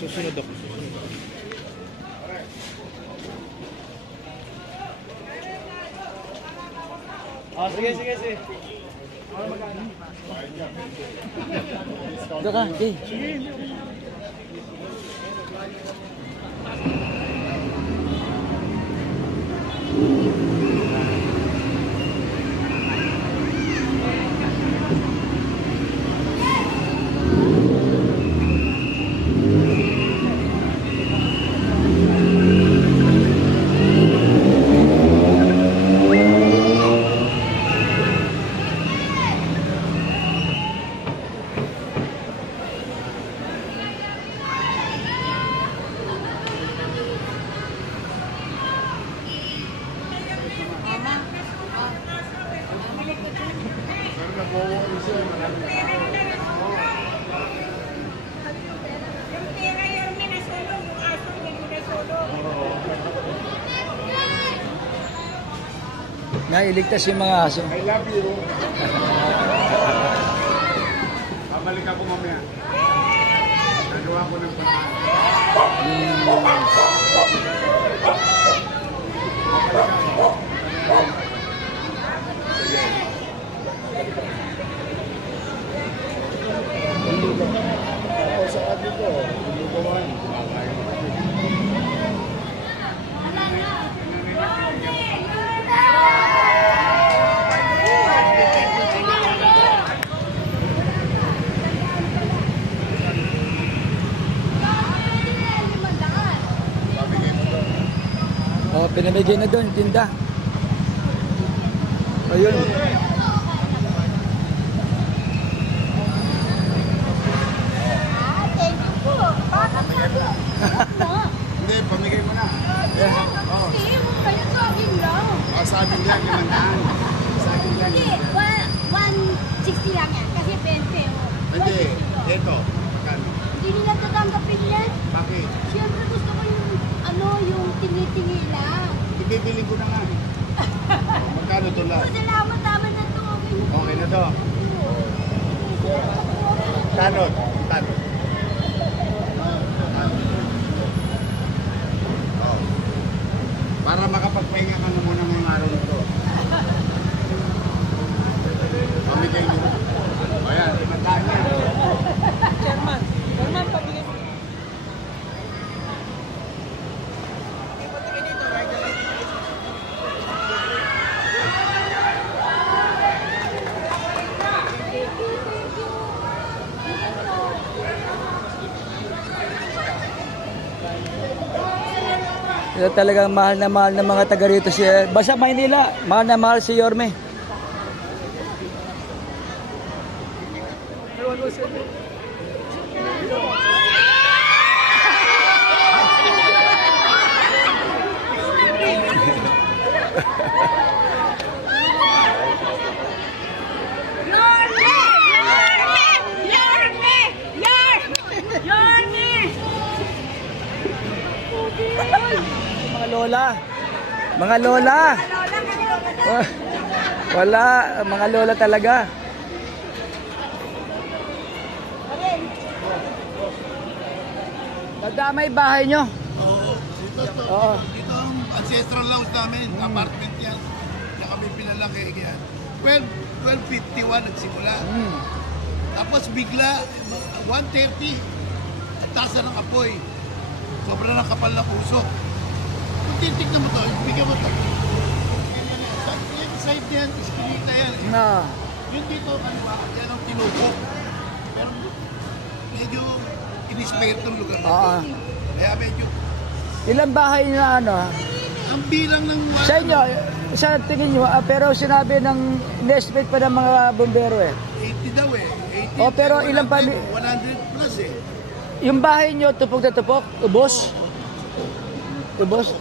Susunod ako. Sige. Doon ka, okay. Nailigtas yung mga aso. I love you. Babalik ako mamaya. Nagawa ko ng paraan. Ako sa atin ko, bumugawan. Oh, pinamigay na doon, tinda. Ayun. Hindi, pamigay mo na. Hindi, huwag kayo sa akin lang. Sa akin lang, 500. Sa akin lang. Hindi, 160 lang yan. Kasi 20. Hindi, ito. Magkano? Hindi nila tatanggapin yan. Bakit? Siyempre gusto ko yung, yung tingi-tingi lang. Ibibili ko na nga. Magkano to lang? Salamat, tama na to. Okay na to. Tanod. Para makapagpahinga ka na muna ngayong araw nito. Pamigay mo. Ayan, magkano yan. Chairman, pabigay mo. Ito talagang mahal na mga taga rito si basta Maynila, mahal na mahal si Yorme. Mga lola. Wala, mga lola talaga. Nadamay bahay nyo? Oo. Dito ang ancestral house namin. Apartment yan. Na kami pinalaki yan. 1251 nagsimula. Tapos bigla, 1:30, ang tasa ng apoy. Sobrang ng kapal na puso. Kung titignan mo to, bigyan mo to. Yung side yan, iskinita yan. Na. Yung dito, yan ang tinubok. Pero medyo in-spare itong lugar na ito. Kaya medyo... Ilang bahay na Ang bilang ng... Sa inyo, sa tingin nyo, pero sinabi ng in-estimate pa ng mga bombero 80 daw 80. Oh, pero ilang 100 plus Yung bahay nyo, tupok na tupok? Ubos? Ubos?